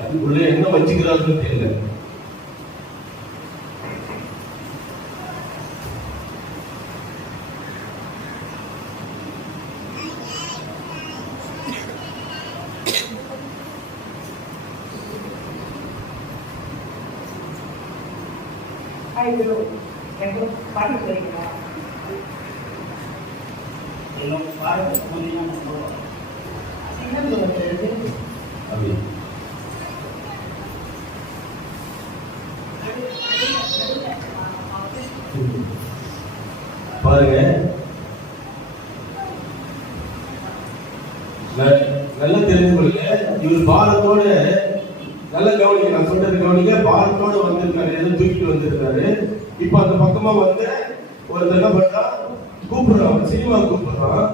அதுக்குள்ள என்ன வச்சுக்கிறாருன்னு தெரியல. பாட்டு பாருங்க பாருங்க. நல்லா தெரிஞ்சு கொள்ளுங்க. இவர் பாரத்தோட நல்ல கவனிக்க நான் சொல்றது கவனிக்க பாரத்தோட வந்திருக்காரு. ஏதோ தூக்கிட்டு வந்திருக்காரு. இப்ப அந்த பக்கமா வந்து ஒருத்தர் என்ன பண்ணா கூப்பிடுறான். சினிமா கூப்பிடுறான்.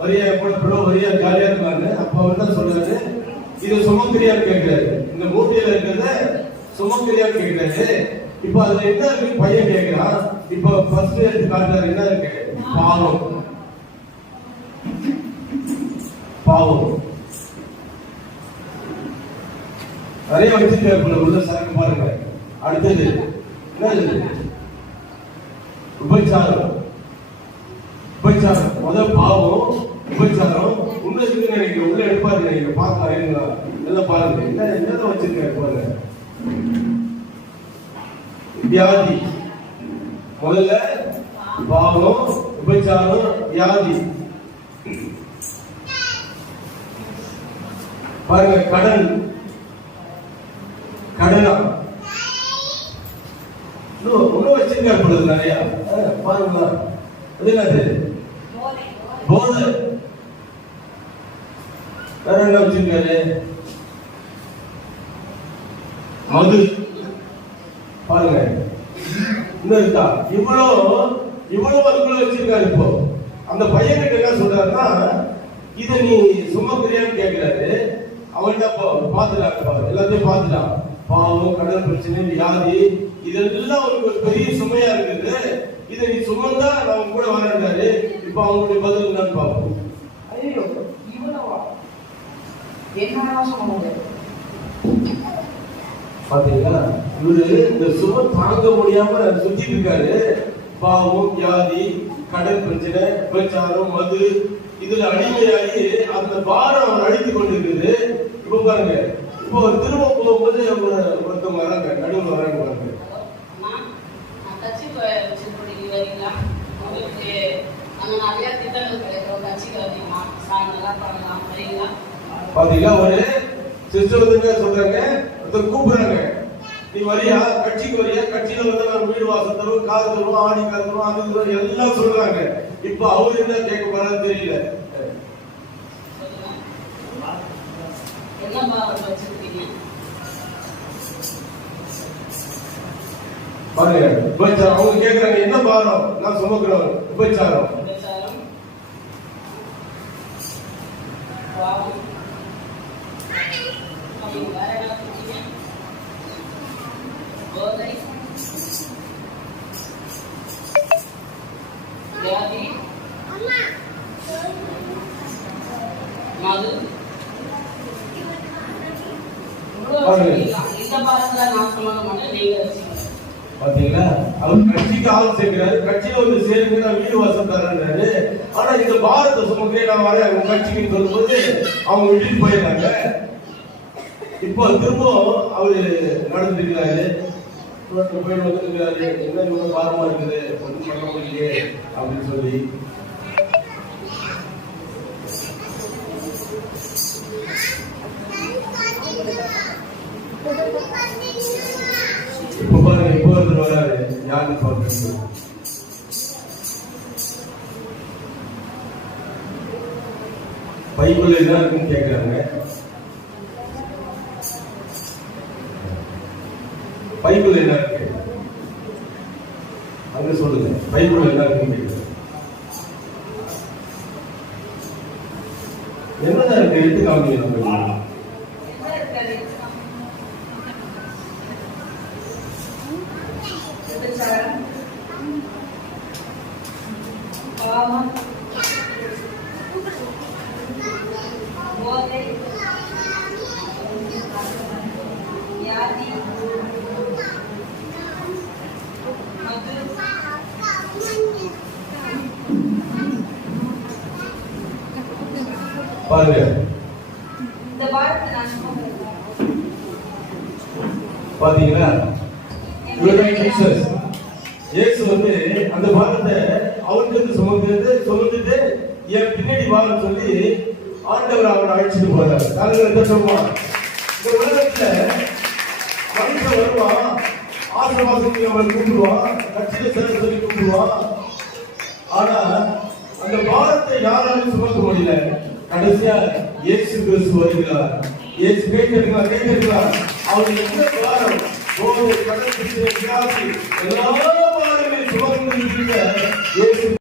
வரியா கூட படம் வரியா ஜாலியா இருக்காங்க. அப்ப அவர் சொல்றாரு? இது சுமக்கிரியான்னு கேட்கிறாரு. இந்த மூட்டையில இருக்கிறத சுமக்கிரியான்னு கேட்டாரு இப்ப அதுல என்ன இருக்கு? பையன் கேட்கிறான் இப்ப ஃபர்ஸ்ட் எடுத்து காட்டுறாரு என்ன இருக்கு? பாவம். பாவம். நிறைய வச்சிருக்காரு போல உள்ள சரக்கு பாருங்க. அடுத்தது என்ன உபச்சாரம். உபச்சாரம். முதல் பாவம் உபச்சாரம். உள்ள இருக்கு நினைக்கிறேன். உள்ள எடுப்பாரு நினைக்கிறேன். பார்க்கலாம் எல்லாம் பாருங்க. என்ன என்னதான் வச்சிருக்காரு பாருங்க வியாதி. முதல்ல பாவம் உபச்சாரம் வியாதி. பாருங்க கடன் கடனா இன்னும் வச்சிருக்காரு பொழுது நிறைய. பாருங்க அது என்னது? போதை. வேற என்ன வச்சிருக்காரு? மது. பாருங்க. இன்னும் இருக்கா இவ்வளோ இவ்வளவு அதுக்குள்ள வச்சிருக்காரு இப்போ. அந்த பையன்கிட்ட என்ன சொல்றாருன்னா இதை நீ சுமக்கிறியான்னு கேட்கிறாரு அவன்கிட்ட இப்போ பாரு எல்லாத்தையும் பாத்துட்டான் பாவம் கடல் பிரச்சனை வியாதி இதெல்லாம் அவருக்கு ஒரு பெரிய சுமையா இருக்குது. இதை நீ சுமந்தா நான் கூட வரேன்றாரு. இப்போ அவங்களுடைய பதில் என்னன்னு பார்ப்போம். ஐயோ இவ்வளவா? என்ன சொன்னாங்க பாத்தீங்களா? இவரு இந்த சுமை தாங்க முடியாம சுத்திட்டு இருக்காரு. பாவம் வியாதி கடன் பிரச்சனை விபச்சாரம் மது. இதுல அடிமையாகி அந்த பாரம் அவர் அடித்து கொண்டிருக்குது இப்ப பாருங்க. இப்போ அவர் திரும்ப போகும்போது ஒருத்தவங்க வராங்க. நடுவில் வராங்க பாருங்க. பாத்தீங்களா ஒரு சிஸ்டர் வந்து என்ன சொல்றாங்க? ஒருத்தர் கூப்பிடுறாங்க. நீ வரியா? கட்சிக்கு வரியா? கட்சியில வந்து நான் வீடு வாசல் தருவோம் காது தருவோம் ஆடி காது தருவோம் அது தருவோம் எல்லாம் சொல்றாங்க. இப்ப அவரு என்ன கேட்க போறான்னு தெரியல. பாருங்க அவங்க கேக்குறாங்க என்ன பாரம்? நான் சுமக்கிறவன் உபச்சாரம் விபச்சாரம் பாவம் அப்புறம் வேற என்ன வச்சிருக்கீங்க போதை வியாதி மது இவ்வளவு வச்சிருக்கீங்களா? இந்த பாரத்துல நான் சொல்ல மாட்டேன் பாத்தீங்களா? அவர் கட்சிக்கு ஆள் சேர்க்கிறாரு. கட்சியில வந்து சேர்ந்து நான் வீடு வாசல் தரேன்றாரு. ஆனா இந்த பாரத்தை சுமக்கிறே நான் வரேன். அவங்க கட்சிக்கு சொல்லும்போது அவங்க விட்டுட்டு போயிடுறாங்க. இப்போ திரும்பவும் அவர் நடந்துருக்கிறாரு ரோட்ல போய் வந்துருக்கிறாரு. என்ன இவ்வளவு பாரமா இருக்குது? ஒன்றும் பண்ண முடியலையே அப்படின்னு சொல்லி. இப்போ பாருங்க இப்போ ஒருத்தர் வராரு. யாருன்னு பாருங்க பைபிள் என்ன இருக்குன்னு கேட்குறாங்க பைபிள் என்ன? இருக்கு அங்க சொல்லுங்க. பைபிள் என்ன இருக்கு என்னதான் இருக்கு? எடுத்து காமிங்க நம்ம விபச்சாரம் பாவம் போதை பாருங்க. ஜீசஸ் இயேசு வந்து அந்த பாரத்தை அவருக்கு சுமந்து சுமந்துட்டு என் பின்னாடி வான்னு சொல்லி ஆண்டவர் அவரை அழைச்சிட்டு போறாரு. காலங்கள் என்ன சொல்லுவான் இந்த உலகத்துல மனுஷன் வருவான் ஆசிரமாசத்துக்கு அவரை கூப்பிடுவான் கட்சியில சேர சொல்லி கூப்பிடுவான் ஆனா அந்த பாரத்தை யாராலும் சுமக்க முடியல. கடைசியா இயேசு கிறிஸ்து வருகிறார். இயேசு கேட்கிறீங்களா கேட்கிறீங்களா அவர் எந்த பாரம் போதை கடல் வியாதி எல்லா பாரங்களையும் சுமந்து இருக்கிற இயேசு